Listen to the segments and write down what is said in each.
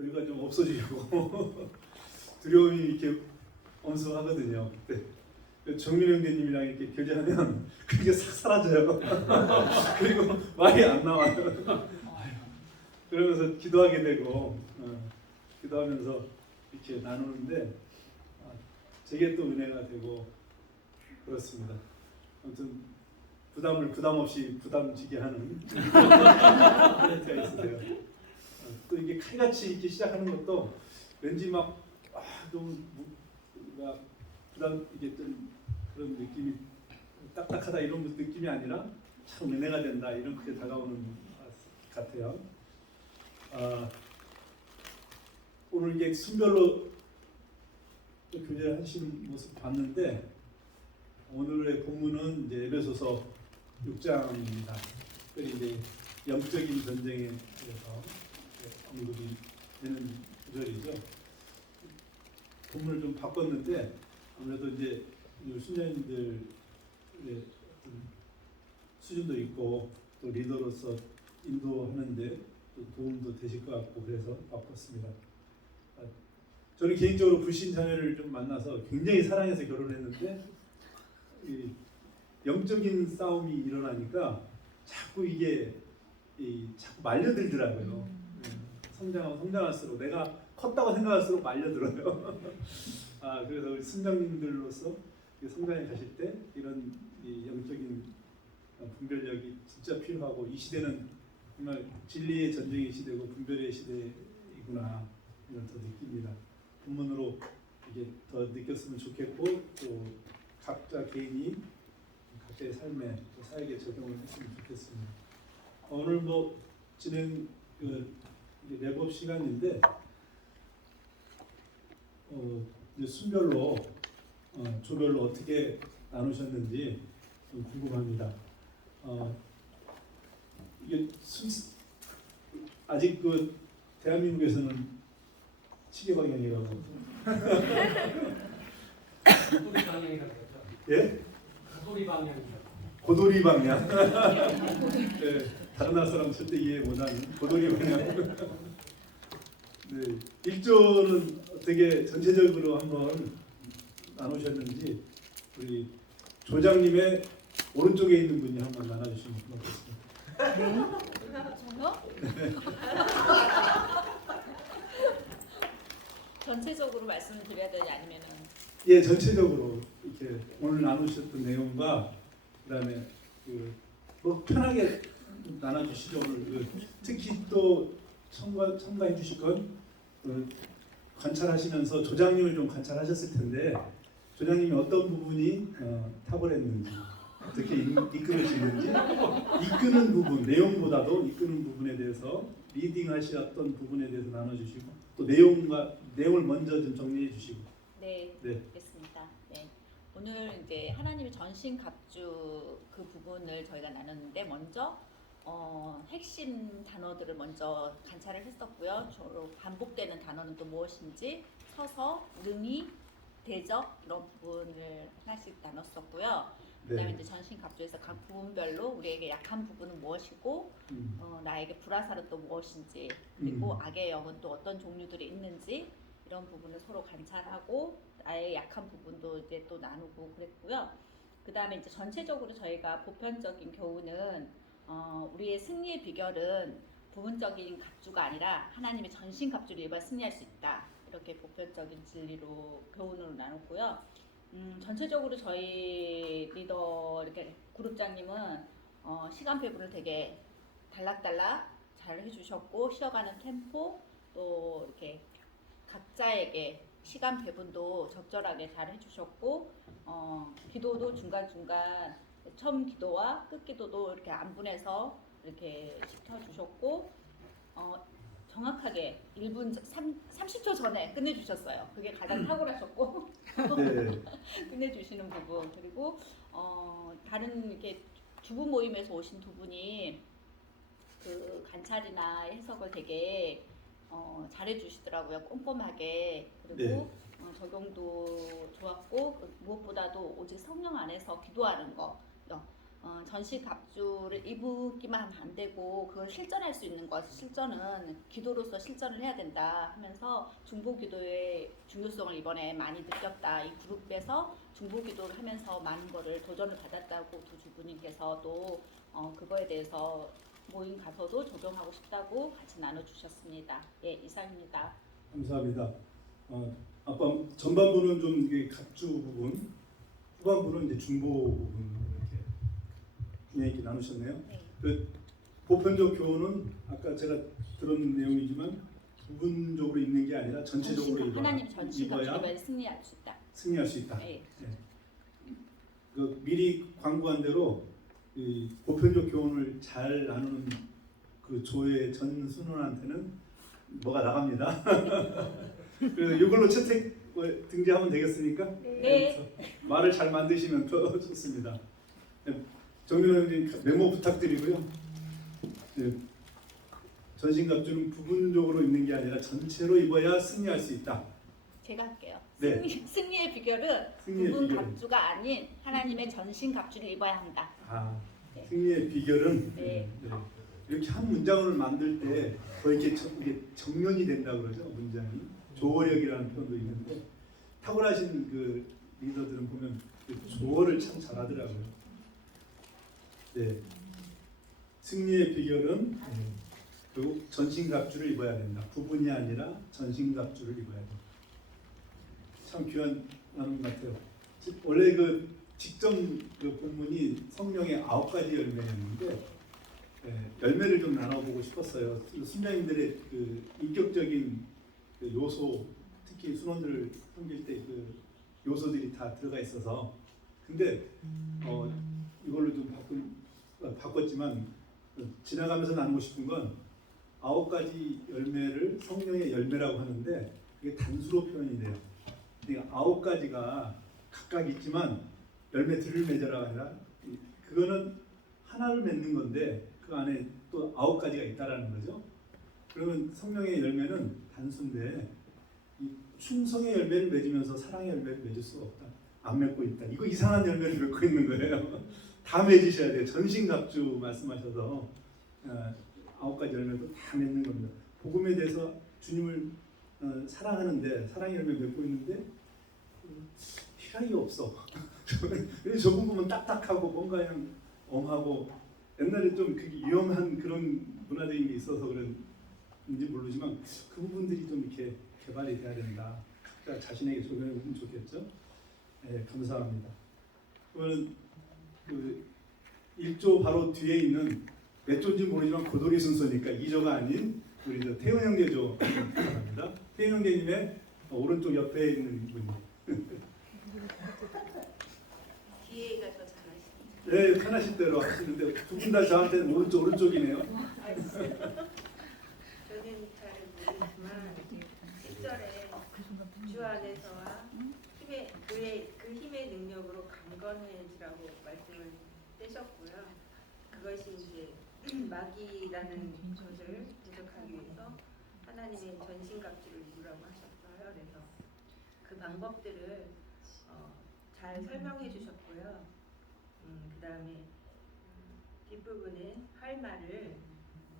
여기가 좀 없어지고 두려움이 이렇게 엄습하거든요. 그때 정민영 교님이랑 이렇게 교제하면 그게 싹 사라져요. 그리고 말이 안 나와요. 그러면서 기도하게 되고 기도하면서 이렇게 나누는데 제게 또 은혜가 되고 그렇습니다. 아무튼 부담을 부담 없이 부담지게 하는 그런 때가 있으세요. 또 이게 칼같이 이렇게 시작하는 것도 왠지 막 너무 막 부담 이게 좀 그런 느낌이 딱딱하다 이런 느낌이 아니라 참 은혜가 된다 이런 그게 다가오는 것 같아요. 오늘 이게 순별로 교제를 하시는 모습 봤는데 오늘의 본문은 이제 에베소서 6장입니다. 특별히 이제 영적인 전쟁에 대해서 언급이 되는 구절이죠. 본문을 좀 바꿨는데 아무래도 이제 신자님들의 수준도 있고 또 리더로서 인도하는데 또 도움도 되실 것 같고 그래서 바꿨습니다. 저는 개인적으로 불신 자매를 좀 만나서 굉장히 사랑해서 결혼했는데 이 영적인 싸움이 일어나니까 자꾸 이게 자꾸 말려들더라고요. 성장하고 성장할수록 내가 컸다고 생각할수록 말려들어요. 그래서 우리 순장님들로서 성장에 가실 때 이런 이 영적인 분별력이 진짜 필요하고 이 시대는 정말 진리의 전쟁의 시대고 분별의 시대이구나 이걸 더 느낍니다. 본문으로 이게 더 느꼈으면 좋겠고 또 각자 개인이 각자의 삶에 또 사역에 적용을 했으면 좋겠습니다. 오늘 뭐 진행 랩업 시간인데 이제 순별로 조별로 어떻게 나누셨는지 좀 궁금합니다. 이게 아직 그 대한민국에서는 시계 방향이라고. 고도리 방향이라고 했죠. 예? 고도리 방향이라고. 고도리 방향. 네, 다른 나라 사람 절대 이해 못하는 고도리 방향. 네, 일조는 어떻게 전체적으로 한번 나누셨는지 우리 조장님의 오른쪽에 있는 분이 한번 나눠주시면 고맙겠습니다. 저요? 전체적으로 말씀을 드려야 되지 아니면은 예, 전체적으로 이렇게 오늘 나누셨던 내용과 그다음에 뭐 편하게 나눠주시죠. 오늘 특히 또 첨가해 주실 건 관찰하시면서 조장님을 좀 관찰하셨을 텐데 조장님이 어떤 부분이 탁월했는지 어떻게 이끌으시는지 이끄는 부분 내용보다도 이끄는 부분에 대해서 리딩하셨던 부분에 대해서 나눠주시고 또 내용을 먼저 좀 정리해 주시고. 네, 네. 됐습니다. 네. 오늘 이제 하나님의 전신갑주 그 부분을 저희가 나눴는데 먼저 핵심 단어들을 먼저 관찰을 했었고요. 주로 반복되는 단어는 또 무엇인지 서서, 능히, 대적 이런 부분을 하나씩 나눴었고요. 그다음에 이제 전신갑주에서 각 부분별로 우리에게 약한 부분은 무엇이고 나에게 불화살은 또 무엇인지 그리고 악의 영은 또 어떤 종류들이 있는지 이런 부분을 서로 관찰하고 나의 약한 부분도 이제 또 나누고 그랬고요. 그다음에 이제 전체적으로 저희가 보편적인 교훈은 우리의 승리의 비결은 부분적인 갑주가 아니라 하나님의 전신 갑주를 입어야 승리할 수 있다. 이렇게 보편적인 진리로 교훈으로 나눴고요. 전체적으로 저희 리더 이렇게 그룹장님은 시간 배분을 되게 달락달락 잘 해주셨고 쉬어가는 템포 또 이렇게 각자에게 시간 배분도 적절하게 잘 해주셨고 기도도 중간중간 처음 기도와 끝 기도도 이렇게 안분해서 이렇게 시켜주셨고 정확하게 1분 30초 전에 끝내주셨어요. 그게 가장 탁월하셨고 네. 끝내주시는 부분 그리고 다른 이렇게 주부 모임에서 오신 두 분이 그 관찰이나 해석을 되게 잘해주시더라고요. 꼼꼼하게 그리고 적용도 좋았고 무엇보다도 오직 성령 안에서 기도하는 거 전신 갑주를 입기만 하면 안 되고 그걸 실천할 수 있는 것, 실천은 기도로서 실천을 해야 된다 하면서 중보기도의 중요성을 이번에 많이 느꼈다. 이 그룹에서 중보기도를 하면서 많은 거를 도전을 받았다고 두 주부님께서 또 그거에 대해서 모임 가서도 적용하고 싶다고 같이 나눠주셨습니다. 예, 이상입니다. 감사합니다. 아까 전반부는 좀 이게 갑주 부분, 후반부는 이제 중보 부분 이렇게 균형 있게 나누셨네요. 네. 그 보편적 교훈은 아까 제가 들은 내용이지만 부분적으로 있는 게 아니라 전체적으로 하나님 전신 입어야 갑주를 승리할 수 있다. 승리할 수 있다. 네. 그 미리 광고한 대로 이 보편적 교훈을 잘 나누는 그 조의 전 순원한테는 뭐가 나갑니다. 그래서 이걸로 채택 등재하면 되겠습니까? 네. 그래서 말을 잘 만드시면 더 좋습니다. 정민호님 메모 부탁드리고요. 네. 전신갑주는 부분적으로 입는 게 아니라 전체로 입어야 승리할 수 있다. 제가 할게요. 네. 승리의 비결은 승리의 부분 비결은? 갑주가 아닌 하나님의 전신 갑주를 입어야 한다. 네. 승리의 비결은 네. 이렇게 한 문장을 만들 때 더 이게 정면이 된다 그러죠. 문장이 조어력이라는 표현도 있는데 탁월하신 그 리더들은 보면 그 조어를 참 잘하더라고요. 네. 승리의 비결은 결국 전신갑주를 입어야 된다. 부분이 아니라 전신갑주를 입어야 된다. 참 귀한 나눔 같아요. 원래 그 직전 그 본문이 성령의 9가지 열매였는데 열매를 좀 나눠보고 싶었어요. 순자님들의 그 인격적인 그 요소, 특히 순원들을 섬길 때 그 요소들이 다 들어가 있어서 근데 이걸로 좀 바꿨지만 지나가면서 나누고 싶은 건 9가지 열매를 성령의 열매라고 하는데 그게 단수로 표현이 돼요. 그러니까 9가지가 각각 있지만 열매들을 맺어라 아니라 그거는 하나를 맺는 건데 그 안에 또 9가지가 있다라는 거죠. 그러면 성령의 열매는 단수인데 이 충성의 열매를 맺으면서 사랑의 열매를 맺을 수가 없다. 안 맺고 있다. 이거 이상한 열매를 맺고 있는 거예요. 다 맺으셔야 돼요. 전신갑주 말씀하셔서 9가지 열매도 다 맺는 겁니다. 복음에 대해서 주님을 사랑하는데 사랑의 열매 맺고 있는데 희락이 없어. 저분 보면 딱딱하고 뭔가 그냥 엄하고 옛날에 좀 그게 위험한 그런 문화적인 게 있어서 그런지 모르지만 그 부분들이 좀 이렇게 개발이 돼야 된다. 각자 자신에게 적용해 보면 좋겠죠. 네, 감사합니다. 그러면 그 1조 바로 뒤에 있는 몇 조인지 모르지만 고돌이 순서니까 2조가 아닌 우리 저 태훈 형제조 바랍니다. 태훈 형제님의 오른쪽 옆에 있는 분이. 뒤에가 더 잘하시네. 네, 편하신 대로 하시는데 두 분 다 저한테는 오른쪽이네요. 저는 잘 모르지만 10절에 주 안에서와 그 힘의 능력으로 강건해지라고 말씀을 떼셨고요. 그것이 이제 마귀라는 것을 대적하기 위해서 하나님의 전신갑주를 입으라고 하셨어요. 그래서 그 방법들을 잘 설명해 주셨고요. 그 다음에 뒷부분에 할 말을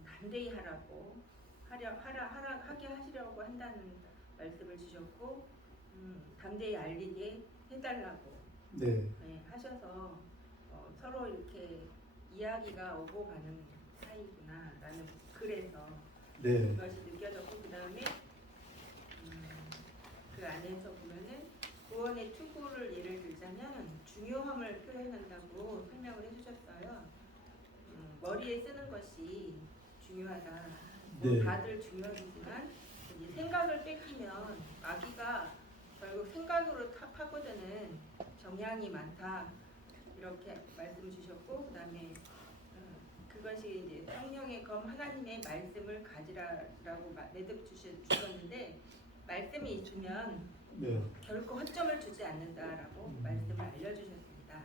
담대히 하라고 하게 하시려고 한다는 말씀을 주셨고 담대히 알리게 해달라고 네. 하셔서 서로 이렇게 이야기가 오고 가는 사이구나라는 그래서 네. 그것이 느껴졌고 그 다음에 그 안에서 보면은 구원의 투구를 예를 들자면 중요함을 표현한다고 설명을 해주셨어요. 머리에 쓰는 것이 중요하다. 네. 다들 중요하지만 이제 생각을 뺏기면 마귀가 결국 생각으로 파고드는 정향이 많다. 이렇게 말씀 주셨고 그다음에 그것이 이제 성령의 검 하나님의 말씀을 가지라라고 내듭 주셨는데 말씀이 있으면 네. 결코 허점을 주지 않는다라고 말씀을 알려주셨습니다.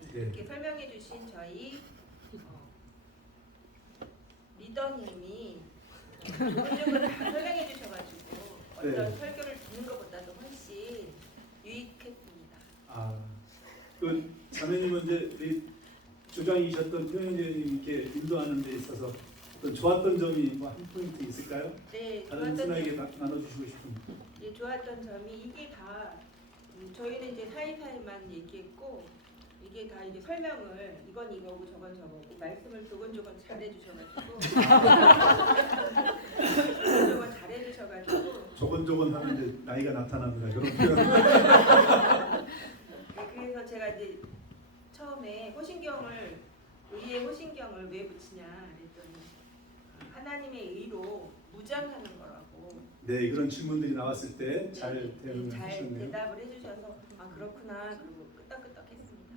네. 이렇게 설명해 주신 저희 리더님이 부분적으로 다 설명해 주셔가지고 어떤 네. 설교를 듣는 것보다도 훨씬 유익했습니다. 그 자매님은 이제 우리 주장이셨던 표현님께 인도하는 데 있어서 어떤 좋았던 점이 뭐 한 포인트 있을까요? 네, 다른 좋았던 분에게 나눠주시고 싶은. 예, 좋았던 점이 이게 다 저희는 이제 사이사이만 얘기했고 이게 다 이제 설명을 이건 이거고 저건 저거고 말씀을 조곤조곤 잘해주셔가지고 조곤조곤 잘해주셔가지고 조곤조곤 하면 이제 나이가 나타납니다. 그런 표현. 네, 그래서 제가 이제 처음에 호신경을 의의 호신경을 왜 붙이냐 그랬더니 하나님의 의로 무장하는 거라고 네, 그런 질문들이 나왔을 때 잘 대응을 잘 하셨네요. 대답을 해주셔서 아 그렇구나 그리고 끄떡끄떡했습니다.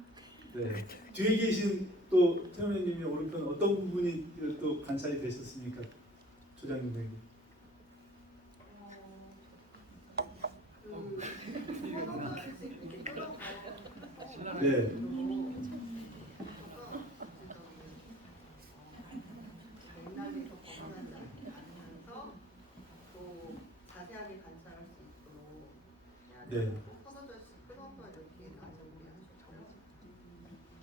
네. 뒤에 계신 또 태연님의 오른편 어떤 부분이 또 관찰이 되셨습니까, 조장님에게? 네. 맥락에서 벗어나지 않으면서 또 자세하게 관찰할 수 있도록 해야 네. 되고 서서절씩 끊어서 이렇게 나누게 하셨고요.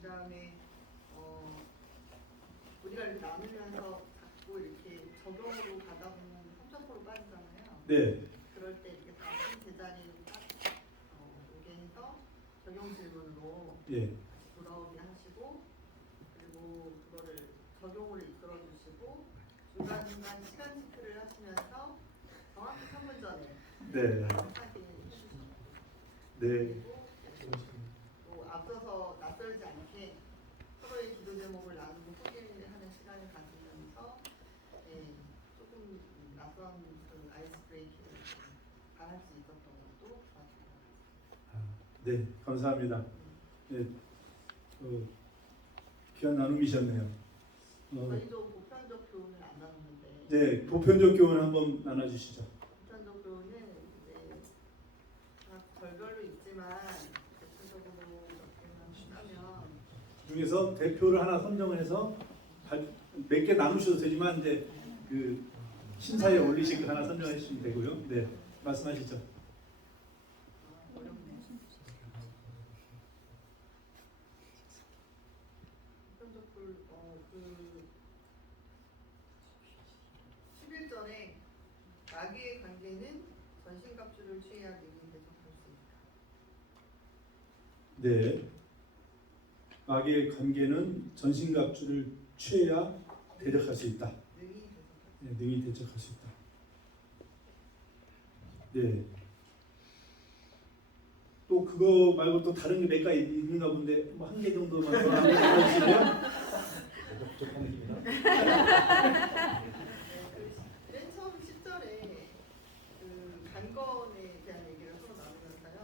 그다음에 우리가 이렇게 나누면서 자꾸 이렇게 적용으로 가다 보면 3점포로 빠지잖아요. 네. 그럴 때 이렇게 다시 제자리로 딱 오게 해서 적용 질문으로 예. 다시 돌아오게 하시고 그리고 그거를 적용으로 이끌어 주시고 중간중간 시간 체크를 하시면서 정확히 3분 전에 네. 하게 해주시고 네. 그리고 또 앞서서 낯설지 않게 서로의 기도 제목을 나누고 소개를 하는 시간을 가지면서 조금 낯선 그 아이스 브레이킹을 잘할 수 있었던 것도 좋았던 것 같아요. 네, 감사합니다. 네, 귀한 나눔이셨네요. 저희도 보편적 교훈을 안 나눴는데 네, 보편적 교훈 한번 나눠주시죠. 보편적 교훈은 이제 각 절별로 있지만 대표적으로 이렇게만 하면 중에서 대표를 하나 선정해서 몇 개 나누셔도 되지만 이제 그 심사에 올리시고 하나 선정해 주시면 되고요. 네, 말씀하시죠. 어렵네. 보편적 교훈 그 10일 전에 마귀의 관계는 전신갑주를 취해야 능히 대적할 수 있다. 네, 마귀의 관계는 전신갑주를 취해야 대적할 수 있다. 능히 대적할 수 네, 능히 대적할 수 있다. 네. 또 그거 말고 또 다른 게 몇 가지 있는가 본데 뭐 한 개 정도만 더 나눠주시면 부족한 느낌이다. 맨 처음 10절에 그 간건에 대한 얘기를 서로 나누면서요.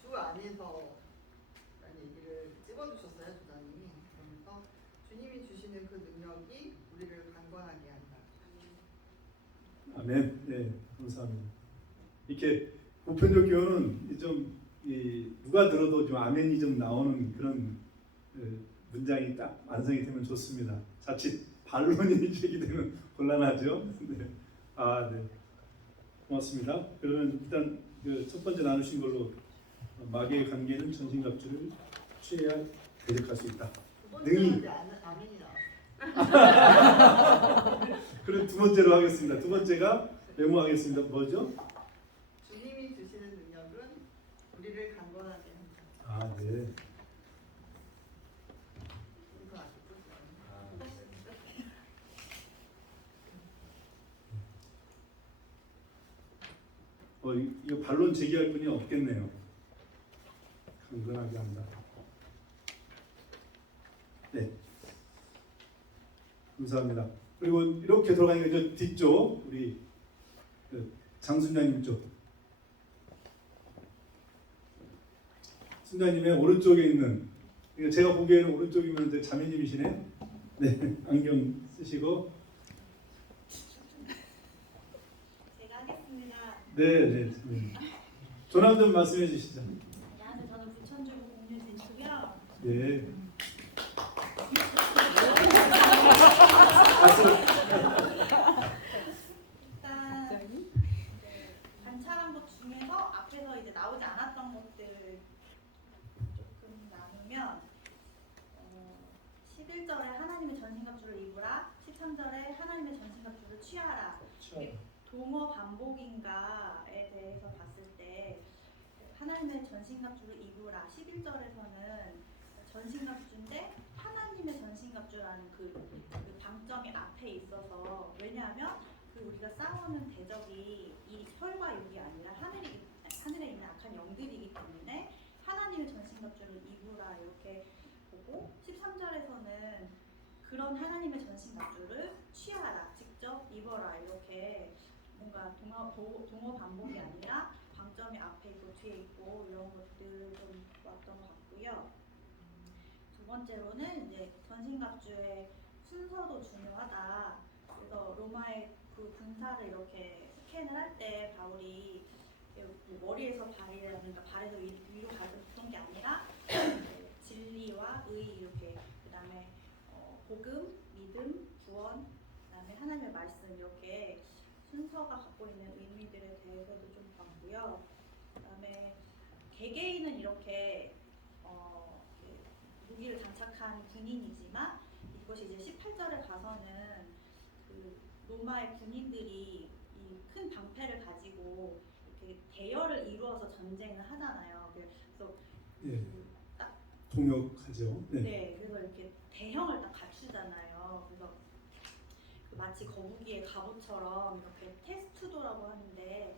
주 안에서 라는 얘기를 찍어주셨어요, 주장님이. 그러면서 주님이 주시는 그 능력이 우리를 강건하게 한다. 아멘. 네, 감사합니다. 이렇게 보편적 교훈은 좀 누가 들어도 좀 아멘이 좀 나오는 그런 문장이 딱 완성이 되면 좋습니다. 자칫 반론이 제기되면 곤란하죠. 네. 네. 고맙습니다. 그러면 일단 그 첫 번째 나누신 걸로 마귀의 관계는 전신갑주를 취해야 대적할 수 있다. 두 능히. 번째는 아멘이 나왔어요. 그럼 두 번째로 하겠습니다. 두 번째가 메모하겠습니다. 뭐죠? 주님이 주시는 능력은 우리를 강건하게 한다. 네. 이거 아시죠? 이거 반론 제기할 분이 없겠네요. 강건하게 한다. 네. 감사합니다. 그리고 이렇게 돌아가니까 저 뒤쪽 우리 장순자님 쪽. 순자님의 오른쪽에 있는 제가 보기에는 오른쪽이면 이제 자매님이시네. 네, 안경 쓰시고. 제가 하겠습니다. 네. 전화 좀 말씀해 주시죠. 안녕하세요. 저는 부천주부 공유진이고요. 네. 박수. 일단 관찰한 것 중에서 앞에서 이제 나오지 않았던 것들 조금 나누면 것으로 취하라. 취하라. 동어 반복인가에 대해서 봤을 때 하나님의 전신갑주를 입으라. 11절에서는 전신갑주인데 하나님의 전신갑주라는 그 방점이 앞에 있어서, 왜냐하면 그 우리가 싸우는 대적이 이 혈과 육이 아니라 하늘에 있는 악한 영들이기 때문에 하나님의 전신갑주를 입으라 이렇게 보고, 13절에서는 그런 하나님의 전신갑주를 취하라, 직접 입어라, 이렇게 뭔가 동어 반복이 아니라 방점이 앞에 있고 뒤에 있고 이런 것들 좀 왔던 것 같고요. 두 번째로는 이제 전신갑주의 순서도 중요하다. 그래서 로마의 그 군사를 이렇게 스캔을 할 때 바울이 머리에서 발이라든가 발에서 위로 가던 게 아니라 진리와 의 이렇게, 그다음에 복음, 믿음, 구원, 그다음에 하나님의 말씀, 이렇게 순서가 갖고 있는 의미들에 대해서도 좀 봤고요. 그다음에 개개인은 이렇게 무기를 장착한 군인이지만 이것이 이제 18절에 가서는 그 로마의 군인들이 이 큰 방패를 가지고 이렇게 대열을 이루어서 전쟁을 하잖아요. 그래서 예. 딱 동역하죠. 네. 네, 그래서 이렇게 대형을 딱 갖추잖아요. 그래서 그 마치 거북이의 갑옷처럼 이렇게 테스트도라고 하는데,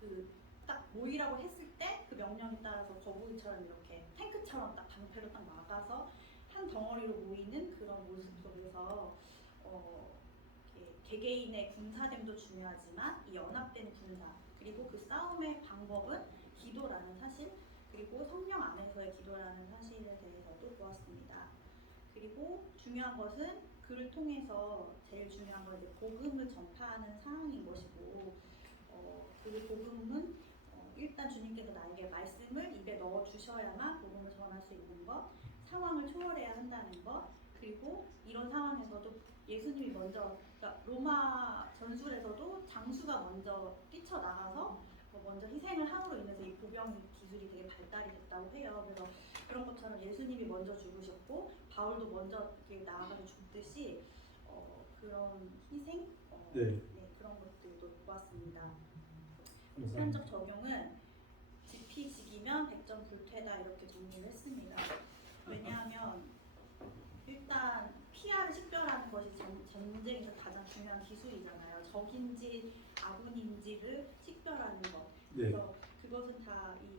그 딱 모이라고 했을 때 그 명령에 따라서 거북이처럼 이렇게 탱크처럼 딱 방패로 딱 막아서 한 덩어리로 모이는 그런 모습 속에서 개개인의 군사됨도 중요하지만 이 연합된 군사, 그리고 그 싸움의 방법은 기도라는 사실, 그리고 성령 안에서의 기도라는 사실에 대해서도 보았습니다. 그리고 중요한 것은 그를 통해서 제일 중요한 건 이제 복음을 전파하는 상황인 것이고, 그 복음은 일단 주님께서 나에게 말씀을 입에 넣어 주셔야만 복음을 전할 수 있는 것, 상황을 초월해야 한다는 것, 그리고 이런 상황에서도 예수님이 먼저, 그러니까 로마 전술에서도 장수가 먼저 뛰쳐나가서 먼저 희생을 함으로 인해서 이 보병 기술이 되게 발달이 됐다고 해요. 그래서 그런 것처럼 예수님이 먼저 죽으셨고 바울도 먼저 이렇게 나아가서 죽듯이 그런 희생, 네. 그런 것들도 보았습니다. 감사합니다. 보편적 적용은 지피지기면 백전 불퇴다 이렇게 정리를 했습니다. 왜냐하면 일단 피하를 식별하는 것이 전쟁에서 가장 중요한 기술이잖아요. 적인지 아군인지를 식별하는 것. 네. 그래서 그것은 다 이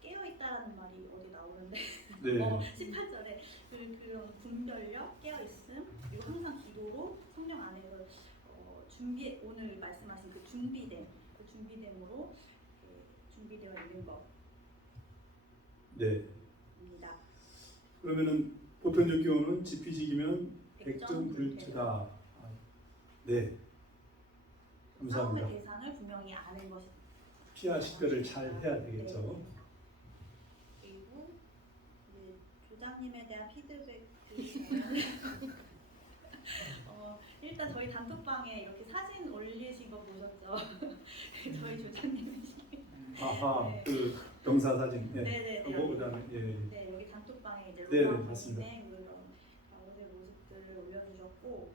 깨어있다라는 말이 어디 나오는데 네. 18절에 그런 분별력, 깨어있음, 그리고 항상 기도로 성령 안에서 오늘 말씀하신 그 준비됨으로 준비되어 있는 네. 것입니다. 그러면은 보편적 교훈은 지피지기면 백전불태다. 아, 네. 감사합니다. 싸움의 대상을 분명히 아는 것이. 피하 식별을 잘 해야 되겠죠. 네. 그리고 이제 조장님에 대한 피드백이 일단 저희 단톡방에 이렇게 사진 올리신 거 보셨죠? 저희 조장님이시죠? 아하, 네. 그 병사 사진. 네. 네네. 그거 그다음에 예. 네, 여기 단톡방에 이제 네, 로마 맞습니다. 군인의 그런 바울의 모습들을 올려주셨고,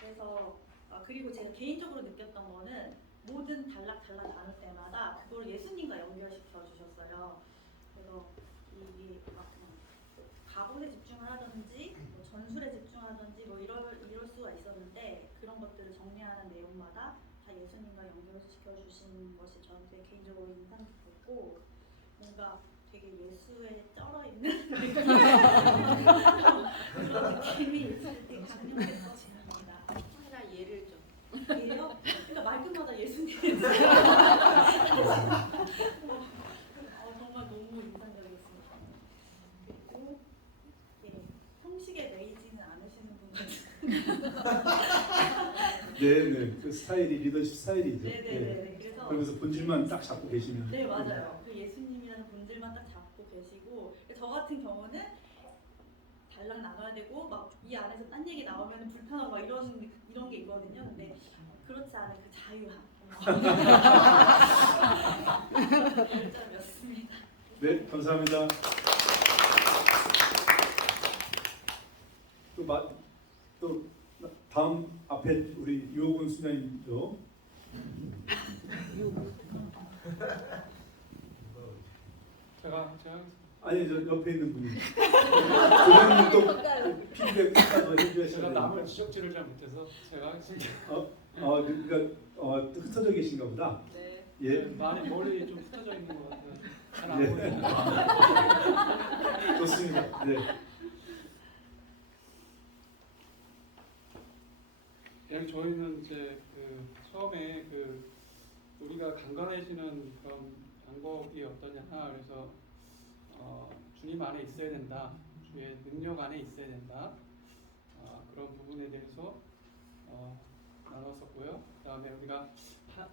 그래서 그리고 제가 개인적으로 느꼈던 거는 모든 단락 나눌 때마다 그걸 예수님과 연결시켜 주셨어요. 그래서 이게 갑옷에 집중을 하든지 뭐 전술에 집중하든지 뭐 이럴 수가 있었는데, 그런 것들을 정리하는 내용마다 다 예수님과 연결시켜 주신 것이 저한테 개인적으로 인상 깊었고, 뭔가 되게 예수에 쩔어 있는 그런 느낌이 되게 강력했었습니다. 하나 예를 좀. 예요? 그러니까 말끝마다 예수님. 정말 너무 인상적이었습니다. 그리고 형식에 매이지는 않으시는 분 같아요. 네. 그 스타일이 리더십 스타일이죠. 네네네. 그래서 그러면서 본질만 딱 잡고 계시면. 네 맞아요. 그 예수님이라는 본질만 딱 잡고 계시고, 저 같은 경우는 달랑 나눠야 되고 막 이 안에서 딴 얘기 나오면 불편하고 막 이런 게 있거든요. 근데 그렇지 않은 그 자유함. 별점이었습니다. 네, 감사합니다. 또 또 다음 앞에 우리 유호곤 수장님도 제가 아니 저 옆에 있는 분이 수장님 또 피드백까지 해주셔야 제가 되는데 남을 지적질을 잘 못해서 제가 하겠습니다. 그러니까 흩어져 계신가 보다. 네. 예. 많이 머리 좀 흩어져 있는 것 같아요. 잘 안 예. 보여요. 좋습니다. 네. 그냥 저희는 이제 그 처음에 그 우리가 강건해지는 그런 방법이 어떠냐 그래서 주님 안에 있어야 된다, 주의 능력 안에 있어야 된다, 그런 부분에 대해서 나눴었고요. 그다음에 우리가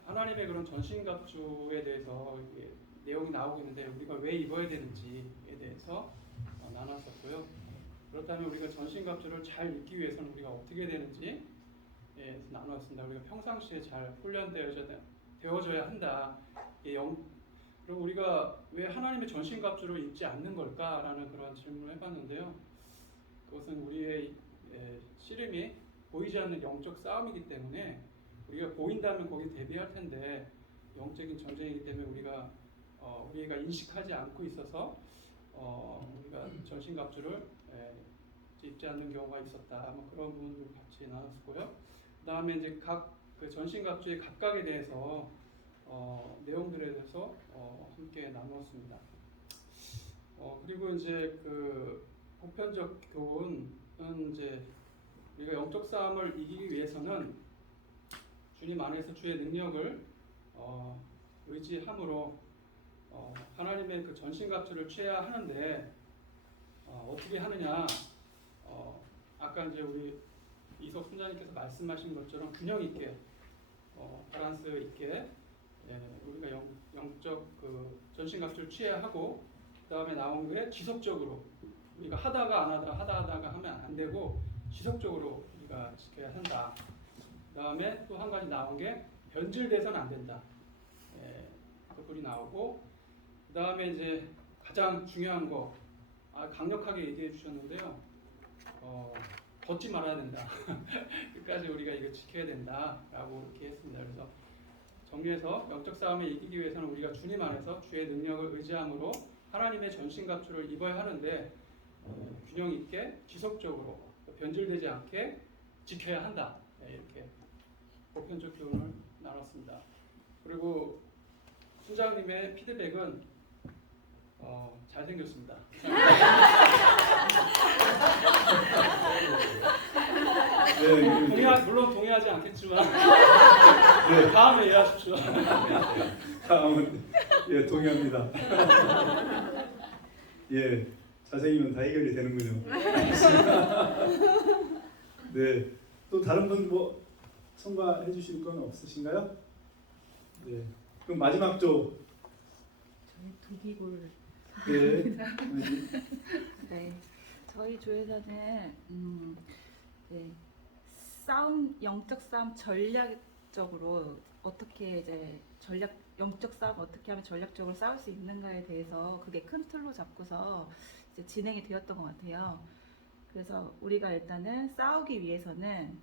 하나님의 그런 전신갑주에 대해서 이게 내용이 나오고 있는데 우리가 왜 입어야 되는지에 대해서 나눴었고요. 그렇다면 우리가 전신갑주를 잘 입기 위해서는 우리가 어떻게 되는지 나눴습니다. 우리가 평상시에 잘 훈련되어져야 한다. 그럼 우리가 왜 하나님의 전신갑주를 입지 않는 걸까라는 그런 질문을 해봤는데요. 그것은 우리의 씨름이 보이지 않는 영적 싸움이기 때문에 우리가 보인다면 거기에 대비할 텐데 영적인 전쟁이기 때문에 우리가 인식하지 않고 있어서 우리가 전신갑주를 입지 않는 경우가 있었다. 뭐 그런 부분도 같이 나눴고요. 그다음에 이제 각 그 전신갑주의 각각에 대해서 내용들에 대해서 함께 나누었습니다. 그리고 이제 그 보편적 교훈은 이제 우리가 영적 싸움을 이기기 위해서는 주님 안에서 주의 능력을 의지함으로 하나님의 그 전신갑주를 취해야 하는데 어떻게 하느냐? 아까 이제 우리 이석 순장님께서 말씀하신 것처럼 균형 있게 밸런스 있게 우리가 영적 그 전신갑주를 취해야 하고 그다음에 나온 게 지속적으로 우리가 하다가 안 하다가 하면 안 되고 지속적으로 우리가 지켜야 한다. 그다음에 또 한 가지 나온 게 변질돼서는 안 된다. 그 글이 나오고 그다음에 이제 가장 중요한 거 강력하게 얘기해 주셨는데요. 걷지 말아야 된다. 끝까지 우리가 이거 지켜야 된다라고 이렇게 했습니다. 그래서 정리해서 영적 싸움에 이기기 위해서는 우리가 주님 안에서 주의 능력을 의지함으로 하나님의 전신갑주를 입어야 하는데 균형 있게 지속적으로 변질되지 않게 지켜야 한다. 이렇게 보편적 교훈을 나눴습니다. 그리고 순장님의 피드백은 잘생겼습니다. 네, 물론 동의하지 않겠지만 네. 다음에 이해하십시오. 다음은 동의합니다. 예, 잘생기면 다 해결이 되는군요. 네, 또 다른 분 뭐 첨가해 주실 건 없으신가요? 네, 그럼 마지막 조. 저희 두기골. 네, 네, 저희 조에서는 네, 영적 싸움 전략적으로 어떻게 이제 영적 싸움 어떻게 하면 전략적으로 싸울 수 있는가에 대해서 그게 큰 틀로 잡고서 이제 진행이 되었던 것 같아요. 그래서 우리가 일단은 싸우기 위해서는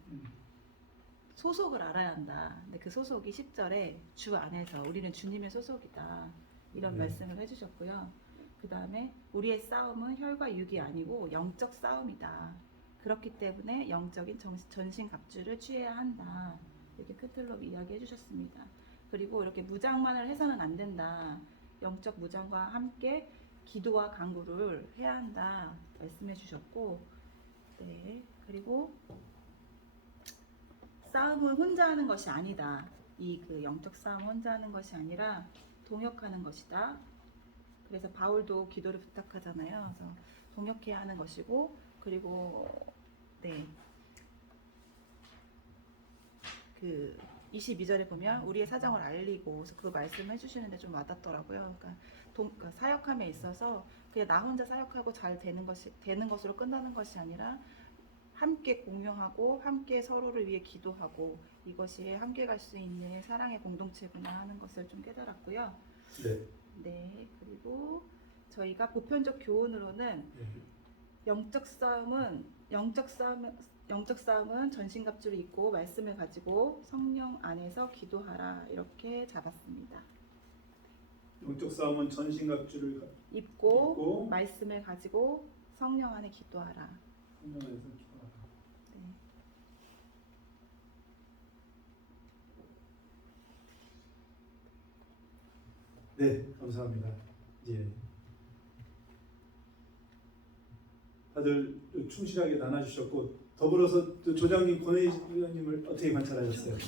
소속을 알아야 한다. 근데 그 소속이 10절에 주 안에서 우리는 주님의 소속이다. 이런 말씀을 해주셨고요. 그 다음에 우리의 싸움은 혈과 육이 아니고 영적 싸움이다. 그렇기 때문에 영적인 전신갑주를 취해야 한다. 이렇게 끝으로 이야기해 주셨습니다. 그리고 이렇게 무장만을 해서는 안 된다. 영적 무장과 함께 기도와 간구를 해야 한다. 말씀해 주셨고, 네. 그리고 싸움은 혼자 하는 것이 아니다. 그 영적 싸움 혼자 하는 것이 아니라 동역하는 것이다. 그래서 바울도 기도를 부탁하잖아요. 그래서 동역해야 하는 것이고, 그리고 네. 그 22절에 보면 우리의 사정을 알리고 그 말씀을 해주시는데 좀 와닿더라고요. 그러니까 사역함에 있어서 그냥 나 혼자 사역하고 잘 되는 것으로 끝나는 것이 아니라 함께 공유하고 함께 서로를 위해 기도하고 이것이 함께 갈 수 있는 사랑의 공동체구나 하는 것을 좀 깨달았고요. 네. 네, 그리고 저희가 보편적 교훈으로는 영적 싸움은 영적 싸움은 전신갑주를 입고 말씀을 가지고 성령 안에서 기도하라 이렇게 잡았습니다. 영적 싸움은 전신갑주를 입고 입고 말씀을 가지고 성령 안에 기도하라. 성령 안에서 기도하라. 네, 감사합니다. 예. 다들 충실하게 나눠주셨고 더불어서 또 조장님, 권혜희 위원님을 어떻게 관찰하셨어요?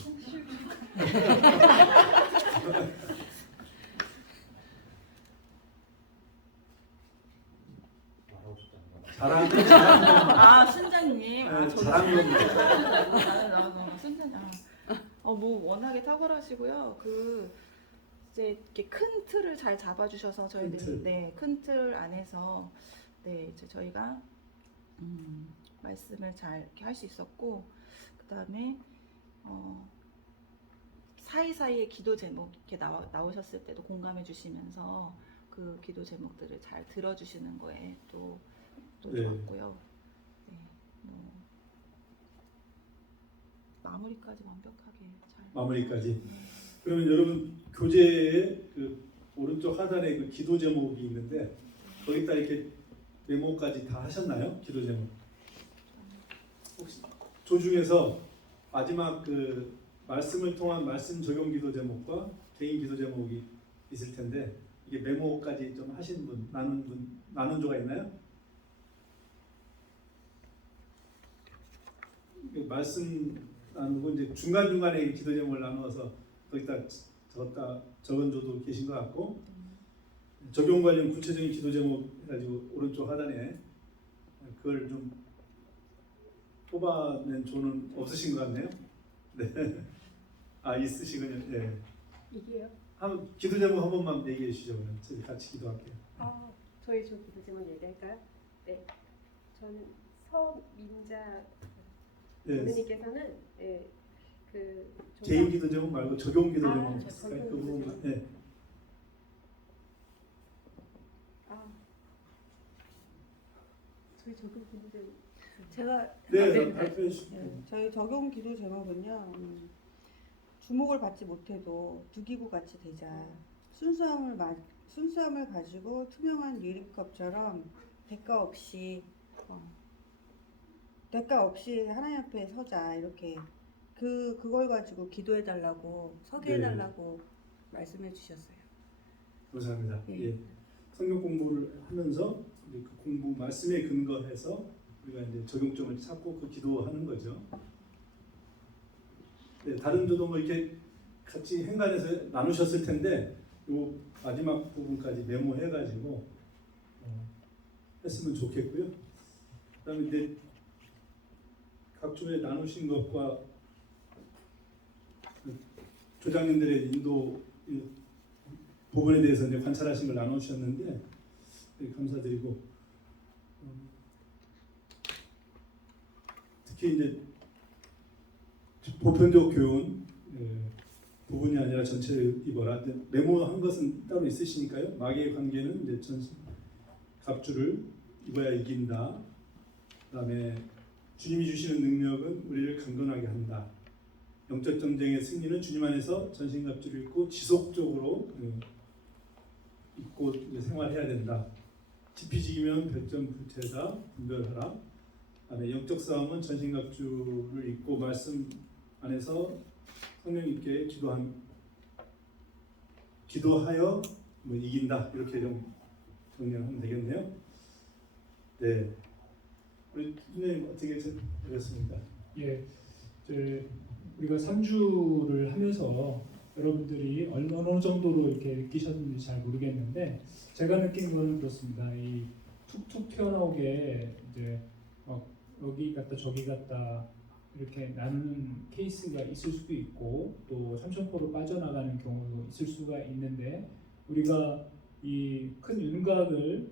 잘한 순자님. 잘한 겁니다. 순자님. 뭐 워낙에 탁월하시고요. 이제 이렇게 큰 틀을 잘 잡아주셔서 저희들이 틀. 큰 틀 안에서 이제 저희가 말씀을 잘 이렇게 할 수 있었고, 그 다음에 사이사이에 기도 제목 이렇게 나오셨을 때도 공감해 주시면서 그 기도 제목들을 잘 들어주시는 거에 또 네. 좋았고요. 마무리까지 완벽하게 잘. 마무리까지. 그러면 여러분 교재에 그 오른쪽 하단에 그 기도 제목이 있는데 거기다 이렇게 메모까지 다 하셨나요? 기도 제목. 혹시 조중에서 마지막 그 말씀을 통한 말씀 적용 기도 제목과 개인 기도 제목이 있을 텐데 이게 메모까지 좀 하신 분, 나눈 조가 있나요? 말씀 나누고 이제 중간 중간에 기도 제목을 나누어서 거기다 적은 조도 계신 것 같고 적용 관련 구체적인 기도 제목 해가지고 오른쪽 하단에 그걸 좀 뽑아낸 조는 없으신 것 같네요. 네. 있으시군요. 네. 이게요? 한번 기도 제목 한 번만 얘기해 주시죠. 그러면 저희 같이 기도할게요. 저희 조 기도 제목 얘기할까요? 네. 저는 서민자 네. 어머니께서는 개인 기도 제목 말고 적용 기도 제목 적용 있을까요? 그 기도 부분만. 제목. 네. 저희 적용 기도 제목 제가 네, 발표해 주시죠. 저희 적용 기도 제목은요. 주목을 받지 못해도 두기구 같이 되자. 순수함을 가지고 투명한 유리컵처럼 대가 없이 하나님 앞에 서자. 이렇게 그걸 가지고 기도해 달라고 서게 해 달라고 말씀해 주셨어요. 감사합니다. 네. 예. 성경 공부를 하면서 그 공부 말씀에 근거해서 우리가 이제 적용점을 찾고 그 기도하는 거죠. 네, 다른 조도 뭐 이렇게 같이 행간에서 나누셨을 텐데 요 마지막 부분까지 메모해가지고 했으면 좋겠고요. 그다음에 이제 각 조에 나누신 것과 그 조장님들의 인도 부분에 대해서 이제 관찰하신 걸 나누셨는데 감사드리고 특히 이제 보편적 교훈 부분이 아니라 전체를 입어라. 메모한 것은 따로 있으시니까요. 마귀의 관계는 이제 전신 갑주를 입어야 이긴다. 그다음에 주님이 주시는 능력은 우리를 강건하게 한다. 영적 전쟁의 승리는 주님 안에서 전신갑주를 입고 지속적으로 입고 생활해야 된다. 지피지기면 백전불태다. 분별하라. 그다음에 영적 싸움은 전신갑주를 입고 말씀 안에서 성령 있게 기도하여 이긴다. 이렇게 좀 정리하면 되겠네요. 네, 우리 선생님 어떻게 되셨습니까? 예, 우리가 3주를 하면서 여러분들이 어느 정도로 이렇게 느끼셨는지 잘 모르겠는데 제가 느낀 거는 그렇습니다. 이 툭툭 튀어나오게 이제 여기 갔다 저기 갔다 이렇게 나누는 케이스가 있을 수도 있고 또 삼천포로 빠져나가는 경우도 있을 수가 있는데 우리가 이 큰 윤곽을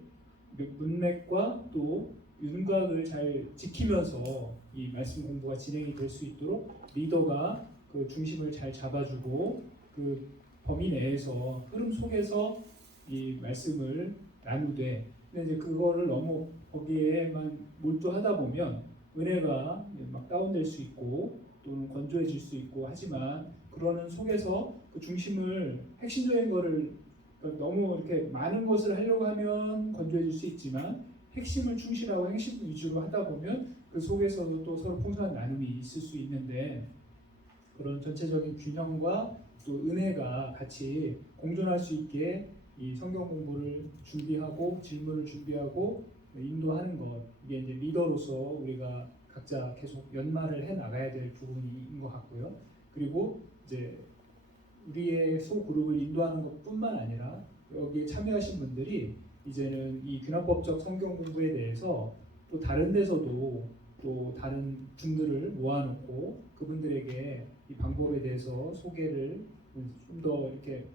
문맥과 또 윤곽을 잘 지키면서 이 말씀 공부가 진행이 될 수 있도록 리더가 그 중심을 잘 잡아주고 그 범위 내에서 흐름 속에서 이 말씀을 나누되 근데 이제 그거를 너무 거기에만 몰두하다 보면 은혜가 막 다운될 수 있고 또는 건조해질 수 있고 하지만 그러는 속에서 그 중심을 핵심적인 거를 그러니까 너무 이렇게 많은 것을 하려고 하면 건조해질 수 있지만 핵심을 충실하고 핵심 위주로 하다 보면 그 속에서도 또 서로 풍성한 나눔이 있을 수 있는데 그런 전체적인 균형과 또 은혜가 같이 공존할 수 있게 이 성경 공부를 준비하고 질문을 준비하고 인도하는 것 이게 이제 리더로서 우리가 각자 계속 연말을 해 나가야 될 부분인 것 같고요. 그리고 이제 우리의 소 그룹을 인도하는 것뿐만 아니라 여기에 참여하신 분들이 이제는 이 균합법적 성경 공부에 대해서 또 다른 데서도 또 다른 분들을 모아놓고 그분들에게 이 방법에 대해서 소개를 좀 더 이렇게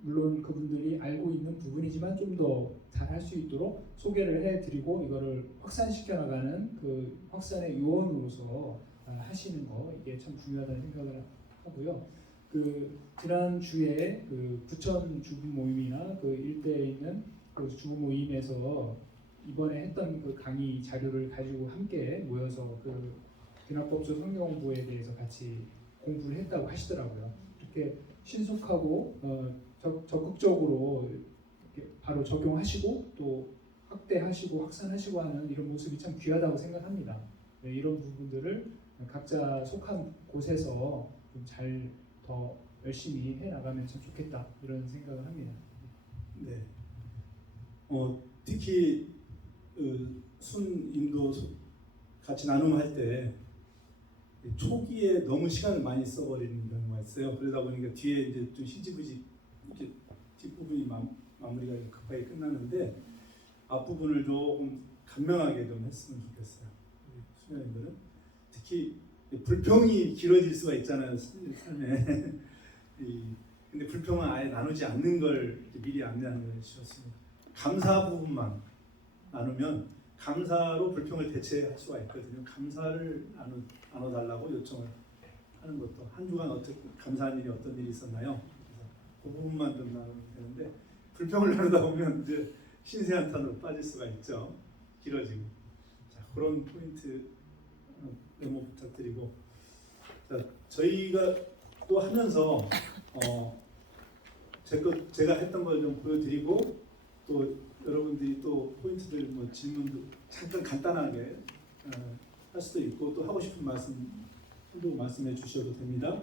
물론 그분들이 알고 있는 부분이지만 좀 더 잘 할 수 있도록 소개를 해드리고 이거를 확산시켜 나가는 그 확산의 요원으로서 하시는 거 이게 참 중요하다는 생각을 하고요. 그 지난 주에 그 부천 주부 모임이나 그 일대에 있는 그 주부 모임에서 이번에 했던 그 강의 자료를 가지고 함께 모여서 그 균합법적 성경 공부에 대해서 같이 공부를 했다고 하시더라고요. 이렇게 신속하고 적극적으로 이렇게 바로 적용하시고 또 확대하시고 확산하시고 하는 이런 모습이 참 귀하다고 생각합니다. 네, 이런 부분들을 각자 속한 곳에서 좀 잘 더 열심히 해 나가면 참 좋겠다 이런 생각을 합니다. 네. 특히 순인도 같이 나눔할 때 초기에 너무 시간을 많이 써버리는 경우가 있어요. 그러다 보니까 뒤에 이제 좀 희지부지 이렇게 뒷부분이 마무리가 급하게 끝나는데 앞부분을 조금 간명하게 좀 했으면 좋겠어요. 수녀님들은 특히 불평이 길어질 수가 있잖아요. 삶에. 근데 불평은 아예 나누지 않는 걸 미리 안내하는 것이 좋습니다. 감사 부분만 나누면 감사로 불평을 대체할 수가 있거든요. 감사를 나눠달라고 요청을 하는 것도 한 주간 어떻게 감사한 일이 어떤 일이 있었나요? 그래서 그 부분만 좀 나누면 되는데 불평을 나누다 보면 이제 신세한탄으로 빠질 수가 있죠. 길어지고. 자, 그런 포인트 메모 부탁드리고 자, 저희가 또 하면서 제가 했던 걸 좀 보여드리고 또 여러분들이 또 포인트들 뭐 질문도 잠깐 간단하게 할 수도 있고 또 하고 싶은 말씀도 말씀해 주셔도 됩니다.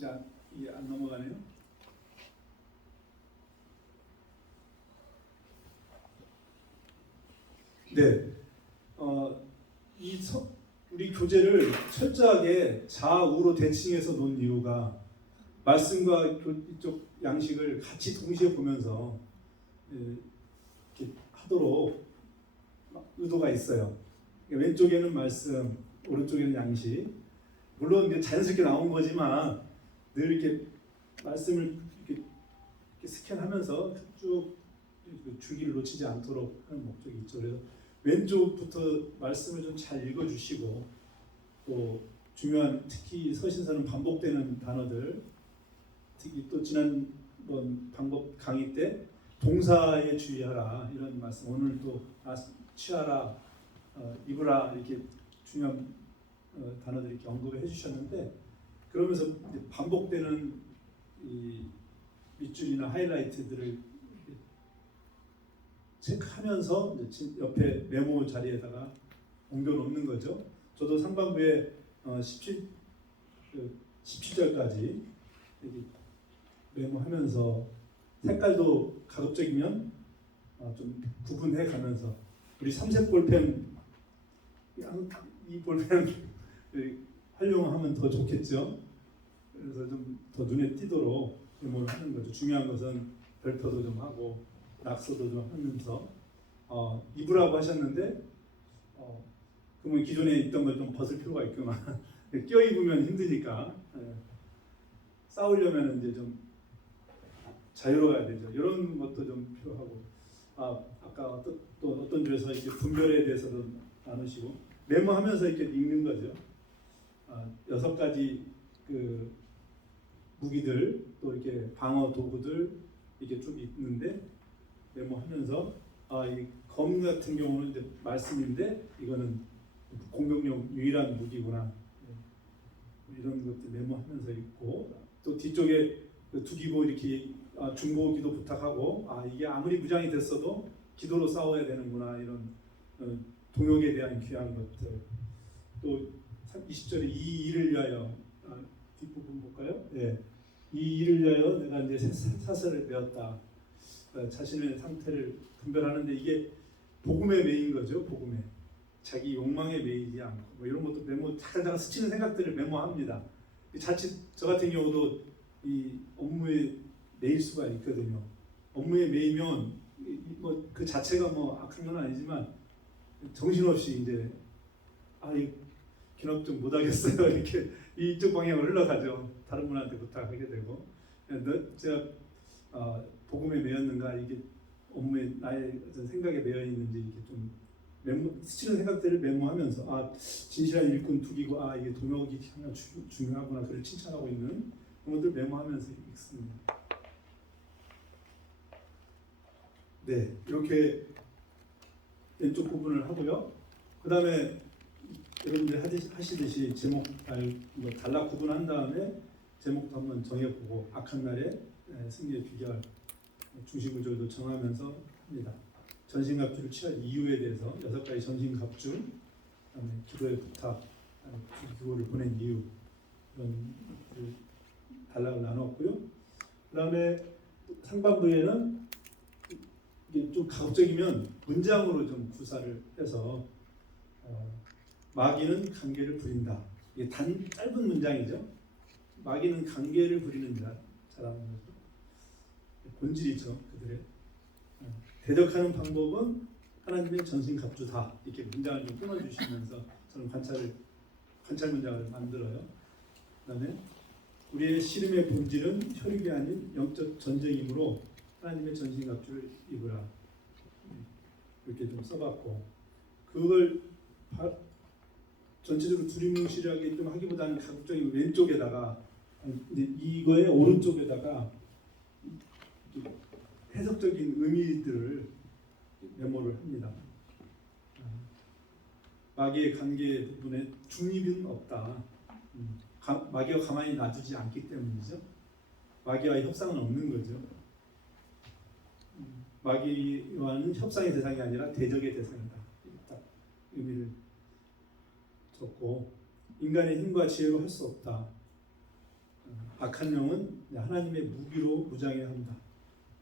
자, 이게 안 넘어가네요. 네, 우리 교재를 철저하게 좌우로 대칭해서 놓은 이유가 말씀과 이쪽 양식을 같이 동시에 보면서 이렇게 하도록 의도가 있어요. 왼쪽에는 말씀, 오른쪽에는 양식. 물론 이제 자연스럽게 나온 거지만 늘 이렇게 말씀을 이렇게 스캔하면서 쭉 주기를 놓치지 않도록 하는 목적이 있죠. 그래서 왼쪽부터 말씀을 좀 잘 읽어주시고 또 중요한 특히 서신서는 반복되는 단어들 특히 또 지난번 방법 강의 때 동사에 주의하라 이런 말씀 오늘 또 취하라 입으라 이렇게 중요한 단어들 이렇게 언급을 해주셨는데 그러면서 이제 반복되는 이 밑줄이나 하이라이트들을 체크하면서 이제 옆에 메모 자리에다가 옮겨 놓는 거죠. 저도 상반부에 17절까지 메모하면서 색깔도 가급적이면 좀 구분해 가면서 우리 삼색 볼펜 이 볼펜 활용하면 더 좋겠죠. 그래서 좀 더 눈에 띄도록 메모를 하는 거죠. 중요한 것은 별표도 좀 하고 낙서도 좀 하면서 입으라고 하셨는데 그러면 기존에 있던 걸 좀 벗을 필요가 있구만. 껴 입으면 힘드니까 싸우려면 이제 좀 자유로워야 되죠. 이런 것도 좀 필요하고 아까 또 어떤 주에서 이제 분별에 대해서도 나누시고 메모하면서 이렇게 읽는 거죠. 6가지 그 무기들 또 이렇게 방어 도구들 이게 쭉 있는데 메모하면서 이 검 같은 경우는 이제 말씀인데 이거는 공격용 유일한 무기구나 이런 것들 메모하면서 있고 또 뒤쪽에 그 두기보 이렇게 중보 기도 부탁하고 이게 아무리 무장이 됐어도 기도로 싸워야 되는구나 이런 동역에 대한 귀한 것들 또 20절에 이 일을 위하여 뒷부분 볼까요? 예. 이 일을 위하여 내가 이제 사슬을 메었다. 자신의 상태를 분별하는데 이게 복음에 매인 거죠. 복음에 자기 욕망에 매이지 않고 뭐 이런 것도 메모 잠깐 스치는 생각들을 메모합니다. 자칫 저 같은 경우도 이 업무에 매일 수가 있거든요. 업무에 매이면 뭐 그 자체가 뭐 악한 건 아니지만 정신없이 이제 이 기납 좀 못하겠어요. 이렇게 이쪽 방향으로 흘러가죠. 다른 분한테 부탁하게 되고 제가 복음에 매였는가 이게 업무에 나의 어떤 생각에 매여 있는지 이렇게 좀 스치는 생각들을 메모하면서 진실한 일꾼 두기고 이게 동역이 정말 중요하구나 그를 칭찬하고 있는 그런 것들 메모하면서 읽습니다. 네, 이렇게 왼쪽 부분을 하고요. 그 다음에 여러분들 하시듯이 제목 단락 구분한 다음에 제목도 한번 정해보고 악한 날에 승리의 비결 중심구절도 정하면서 합니다. 전신갑주를 취할 이유에 대해서 6가지 전신갑주, 그다음에 기도의 부탁, 기도를 보낸 이유 이런 단락을 나눴고요. 그다음에 상반부에는 이게 좀 가급적이면 문장으로 좀 구사를 해서 마귀는 관계를 부린다. 이게 짧은 문장이죠. 마귀는 관계를 부리는 자라는 거죠. 본질이죠, 그들의. 대적하는 방법은 하나님의 전신갑주다. 이렇게 문장을 좀 끊어주시면서 저는 관찰 문장을 만들어요. 그다음에 우리의 씨름의 본질은 혈육이 아닌 영적 전쟁이므로 하나님의 전신갑주를 입으라. 이렇게 좀 써봤고 그걸 전체적으로 두리뭉실하게 좀 하기보다는 가급적인 왼쪽에다가 이거의 오른쪽에다가 해석적인 의미들을 메모를 합니다. 마귀의 관계 부분에 중립은 없다. 마귀가 가만히 놔두지 않기 때문이죠. 마귀와의 협상은 없는 거죠. 마귀와는 협상의 대상이 아니라 대적의 대상이다. 딱 의미를 줬고 인간의 힘과 지혜로 할 수 없다. 악한 영은 하나님의 무기로 무장해야 한다.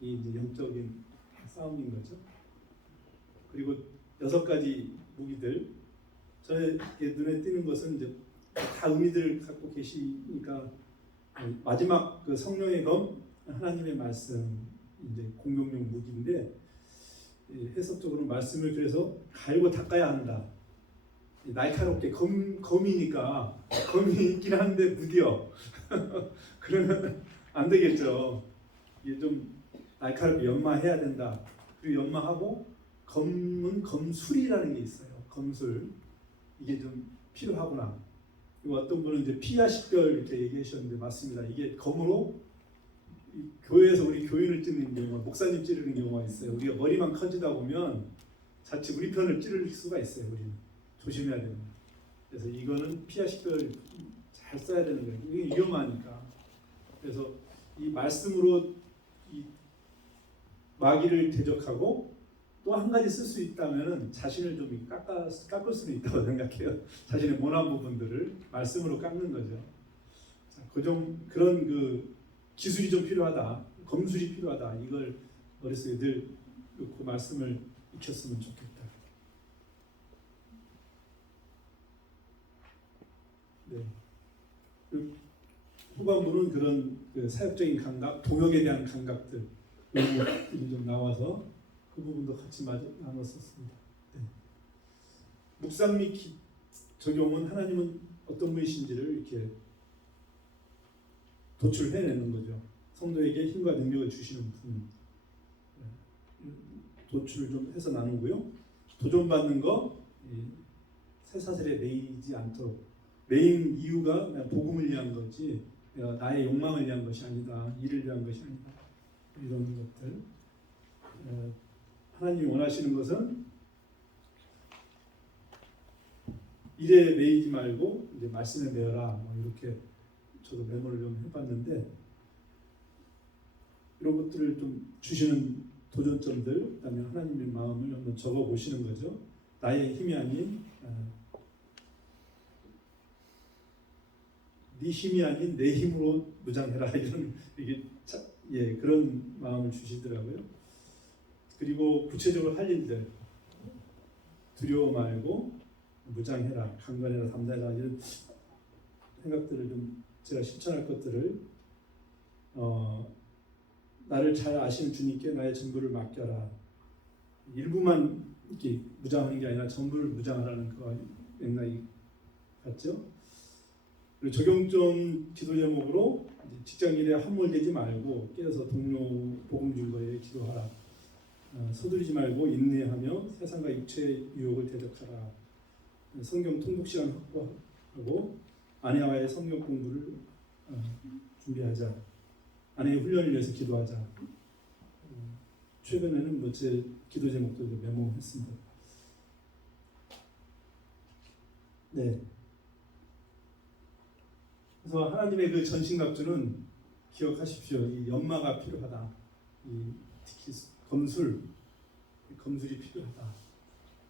이 이제 영적인 싸움인 거죠. 그리고 6가지 무기들 저의 눈에 띄는 것은 이제 다 의미들을 갖고 계시니까 마지막 그 성령의 검 하나님의 말씀 이제 공격용 무기인데 해석적으로 말씀을 그래서 갈고 닦아야 한다. 날카롭게 검이니까 검이 있긴 한데 무디어 그러면 안 되겠죠. 이게 좀 날카롭게 연마해야 된다. 그리고 연마하고 검은 검술이라는 게 있어요. 검술 이게 좀 필요하구나. 그리고 어떤 분은 이제 피와 식별 이렇게 얘기하셨는데 맞습니다. 이게 검으로 교회에서 우리 교인을 찌르는 경우가 목사님 찌르는 경우가 있어요. 우리가 머리만 커지다 보면 자칫 우리 편을 찌를 수가 있어요. 우리는 조심해야 됩니다. 그래서 이거는 피와 식별 잘 써야 되는 거예요. 이게 위험하니까. 그래서 이 말씀으로 이 마귀를 대적하고 또 한 가지 쓸 수 있다면 자신을 좀 깎을 수는 있다고 생각해요. 자신의 모난 부분들을 말씀으로 깎는 거죠. 그런 그 기술이 좀 필요하다. 검술이 필요하다. 이걸 머릿속에 늘 놓고 말씀을 익혔으면 좋겠다. 네. 후반부는 그런 그 사역적인 감각, 동역에 대한 감각들 이런 것들이 좀 나와서 그 부분도 같이 나눴었습니다. 네. 묵상 및 적용은 하나님은 어떤 분이신지를 이렇게 도출해내는 거죠. 성도에게 힘과 능력을 주시는 분 도출을 좀 해서 나누고요. 도전받는 거 쇠사슬에 매이지 않도록 매인 이유가 복음을 위한 거지 나의 욕망을 위한 것이 아니다. 일을 위한 것이 아니다. 이런 것들. 하나님이 원하시는 것은 일에 매이지 말고 이제 말씀에 매여라. 뭐 이렇게 저도 메모를 좀 해봤는데 이런 것들을 좀 주시는 도전점들, 그다음에 하나님의 마음을 한번 적어 보시는 거죠. 나의 힘이 아닌 네 힘이 아닌 내 힘으로 무장해라 이런 이게 그런 마음을 주시더라고요. 그리고 구체적으로 할 일들 두려워 말고 무장해라, 강건해라, 담대해라 이런 생각들을 좀 제가 실천할 것들을 나를 잘 아시는 주님께 나의 전부를 맡겨라. 일부만 이렇게 무장하는 게 아니라 전부를 무장하라는 그 맥락이 같죠. 그리고 적용점 기도 제목으로 직장일에 함몰되지 말고 깨어서 동료 복음 준 거에 기도하라. 서두르지 말고 인내하며 세상과 육체의 유혹을 대적하라. 성경 통독 시간 확보하고 아내와의 성경 공부를 준비하자. 아내의 훈련을 위해서 기도하자. 최근에는 뭐 제 기도 제목도 메모했습니다. 네. 그래서 하나님의 그 전신갑주는 기억하십시오. 이 연마가 필요하다. 특히 검술이 필요하다.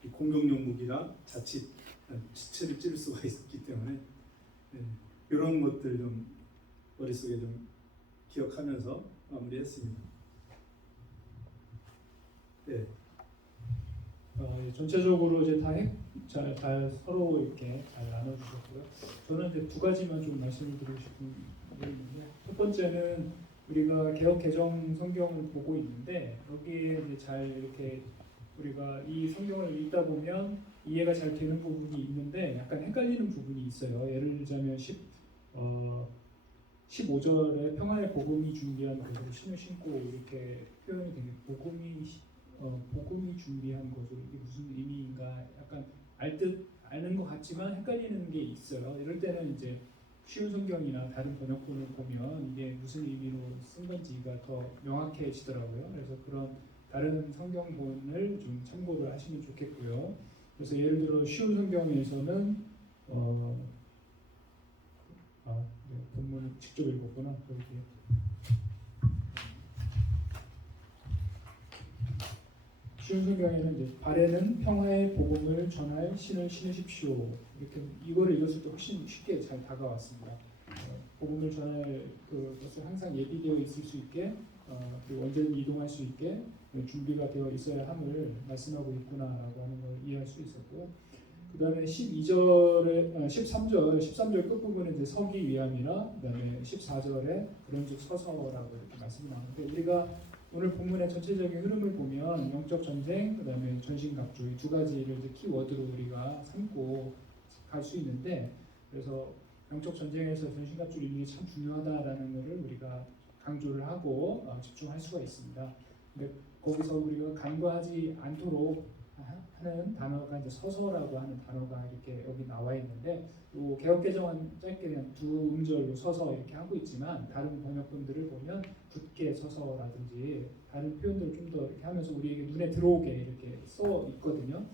이 공격용 무기라 자칫 지체를 찌를 수가 있기 때문에 이런 것들 좀 머릿속에 좀 기억하면서 마무리했습니다. 네. 전체적으로 이제 잘 서로 이렇게 잘 나눠주셨고요. 저는 이제 두 가지만 좀 말씀을 드리고 싶은 게 있는데, 첫 번째는 우리가 개역 개정 성경을 보고 있는데 여기에 이제 잘 이렇게 우리가 이 성경을 읽다 보면 이해가 잘 되는 부분이 있는데 약간 헷갈리는 부분이 있어요. 예를 들자면 15절에 평안의 복음이 준비한 것으로 신을 신고 이렇게 표현이 되게 복음이 준비한 것으로 이게 무슨 의미인가 약간 아는 것 같지만 헷갈리는 게 있어요. 이럴 때는 이제 쉬운 성경이나 다른 번역본을 보면 이게 무슨 의미로 쓴 건지가 더 명확해지더라고요. 그래서 그런 다른 성경본을 좀 참고를 하시면 좋겠고요. 그래서 예를 들어 쉬운 성경에서는 본문을 직접 읽었구나. 쉬운 성경에는 이제 발에는 평화의 복음을 전할 신을 신으십시오. 이렇게 이거를 읽었을 때 훨씬 쉽게 잘 다가왔습니다. 복음을 전할 그것을 항상 예비되어 있을 수 있게 그리고 언제든 이동할 수 있게 준비가 되어 있어야 함을 말씀하고 있구나라고 하는 걸 이해할 수 있었고요. 그 다음에 13절 끝부분에 이제 서기 위함이나 그 다음에 14절에 그런즉 서서라고 이렇게 말씀이 나오는데 우리가 오늘 본문의 전체적인 흐름을 보면 영적 전쟁, 그 다음에 전신갑주 이 두 가지를 이제 키워드로 우리가 삼고 갈 수 있는데 그래서 영적 전쟁에서 전신갑주를 입는 게 참 중요하다라는 것을 우리가 강조를 하고 집중할 수가 있습니다. 근데 거기서 우리가 간과하지 않도록 하는 단어가 이제 서서라고 하는 단어가 이렇게 여기 나와 있는데 또 개역개정은 짧게 그냥 두 음절로 서서 이렇게 하고 있지만 다른 번역본들을 보면 굳게 서서라든지 다른 표현들을 좀 더 이렇게 하면서 우리에게 눈에 들어오게 이렇게 써 있거든요.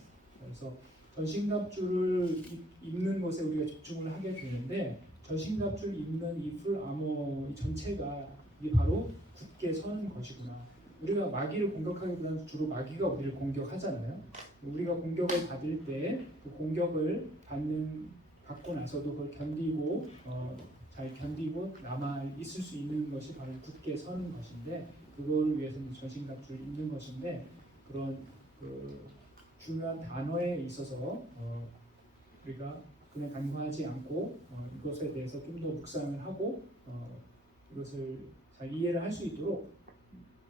그래서 전신갑주를 입는 것에 우리가 집중을 하게 되는데 전신갑주를 입는 이 풀 아머 이 전체가 이게 바로 굳게 서는 것이구나. 우리가 마귀를 공격하기보다는 주로 마귀가 우리를 공격하잖아요. 우리가 공격을 받을 때 그 공격을 받고 나서도 그걸 견디고 잘 견디고 남아 있을 수 있는 것이 바로 굳게 서는 것인데 그거를 위해서는 전신갑주를 입는 것인데 그런 중요한 단어에 있어서 우리가 그냥 간과하지 않고 이것에 대해서 좀 더 묵상을 하고 이것을 잘 이해를 할 수 있도록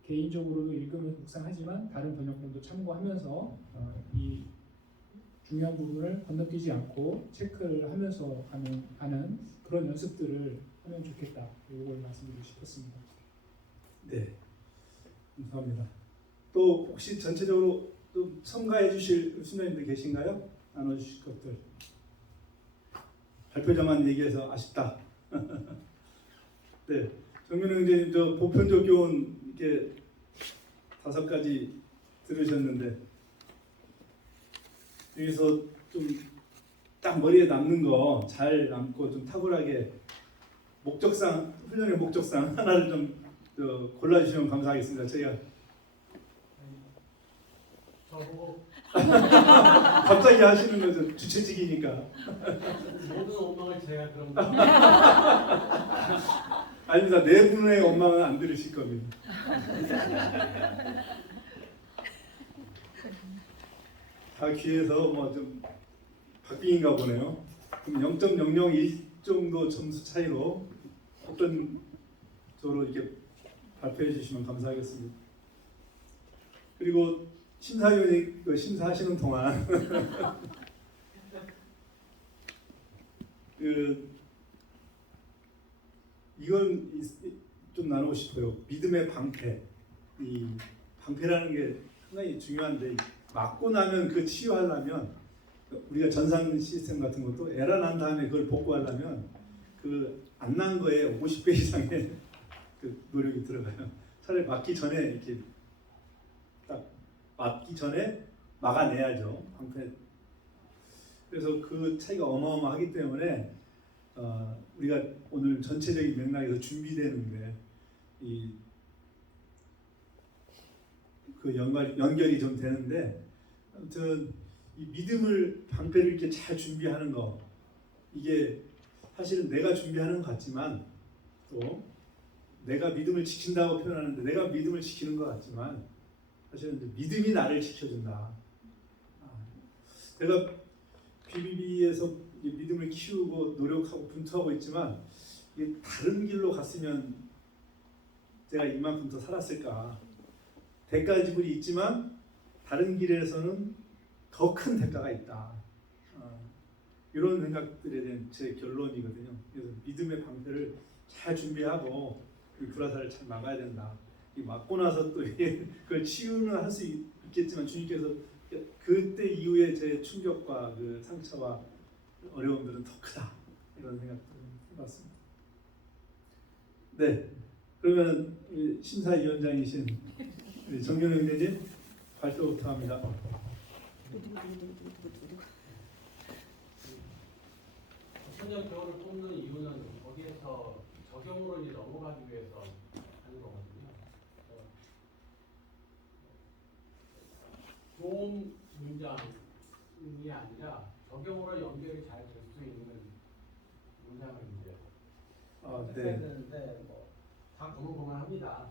개인적으로도 읽으면서 묵상하지만 다른 번역본도 참고하면서 이 중요한 부분을 건너뛰지 않고 체크를 하면서 하는 그런 연습들을 하면 좋겠다. 이걸 말씀드리고 싶었습니다. 네, 감사합니다. 또 혹시 전체적으로 또 첨가해 주실 수녀님들 계신가요? 나눠주실 것들. 발표자만 얘기해서 아쉽다. 네, 정면은 이제 보편적 교훈 이렇게 5가지 들으셨는데 여기서 좀 딱 머리에 남는 거 잘 남고 좀 탁월하게 목적상 훈련의 목적상 하나를 좀 골라주시면 감사하겠습니다. 저희가 저보고 갑자기 하시는 거죠. 주최직이니까. 모든 원망을 제가 그럼 아닙니다. 네 분의 원망은 안 들으실 겁니다. 다 귀에서 뭐 좀 박빙인가 보네요. 그럼 0.001 정도 점수 차이로 어떤 쪽으로 이렇게 발표해 주시면 감사하겠습니다. 그리고 심사위원이 심사하시는 동안 이건 좀 나누고 싶어요. 믿음의 방패. 이 방패라는 게 상당히 중요한데 맞고 나면 그 치유하려면 우리가 전산 시스템 같은 것도 에러 난 다음에 그걸 복구하려면 그 안 난 거에 50배 이상의 그 노력이 들어가요. 차라리 맞기 전에 이렇게 딱 맞기 전에 막아내야죠. 방패. 그래서 그 차이가 어마어마하기 때문에 우리가 오늘 전체적인 맥락에서 준비되는데 그 연결이 좀 되는데 아무튼 이 믿음을 방패를 이렇게 잘 준비하는 거 이게 사실은 내가 준비하는 것 같지만 또 내가 믿음을 지킨다고 표현하는데 내가 믿음을 지키는 것 같지만 사실은 이제 믿음이 나를 지켜준다. 내가 BBB에서 믿음을 키우고 노력하고 분투하고 있지만 이게 다른 길로 갔으면 제가 이만큼 더 살았을까. 대가 지불이 있지만 다른 길에서는 더 큰 대가가 있다. 이런 생각들에 대한 제 결론이거든요. 그래서 믿음의 방패를 잘 준비하고 이 불화살을 잘 막아야 된다. 이 맞고 나서 또 그걸 치유는 할 수 있겠지만 주님께서 그때 이후에 제 충격과 그 상처와 어려움들은 더 크다. 이런 생각들을 해봤습니다. 네, 그러면 심사위원장이신 정윤호 의원님 발표부터 합니다. 청년 교원을 뽑는 이유는 거기에서 적용으로 이제 넘어가기 위해서 하는 거거든요. 좋은 문장이 아니라 적용으로 연결이 잘 될 수 있는 문장을 이제 네. 했어야 되는데 다 고만고만합니다.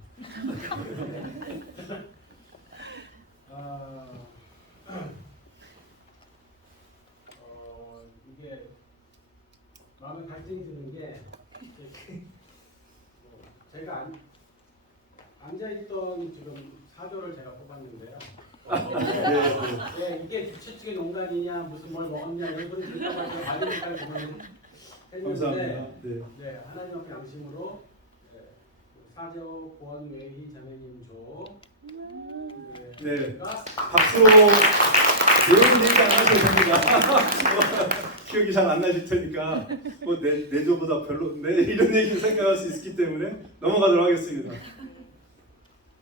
이게 마음에 갈증이 드는 게 제가 앉아있던 지금 사조를 제가 뽑았는데요. 네, 이게 주최측의 농간이냐 무슨 뭘 먹었냐 이런 소리 듣다가 많은 생각을 했는데 감사합니다. 네, 하나님 앞에 양심으로 사조 보원회의 자매님 조 네, 박수. 이런 얘기 안 하셔도 됩니다. 기억이 잘 안 나실 테니까 내 조보다 별로인데 이런 얘기 생각할 수 있기 때문에 넘어가도록 하겠습니다.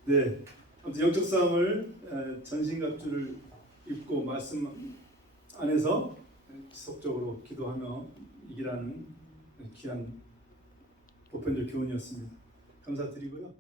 네, 아무튼 영적 싸움을 전신갑주를 입고 말씀 안에서 지속적으로 기도하며 이기라는 귀한 보편적 교훈이었습니다. 감사드리고요.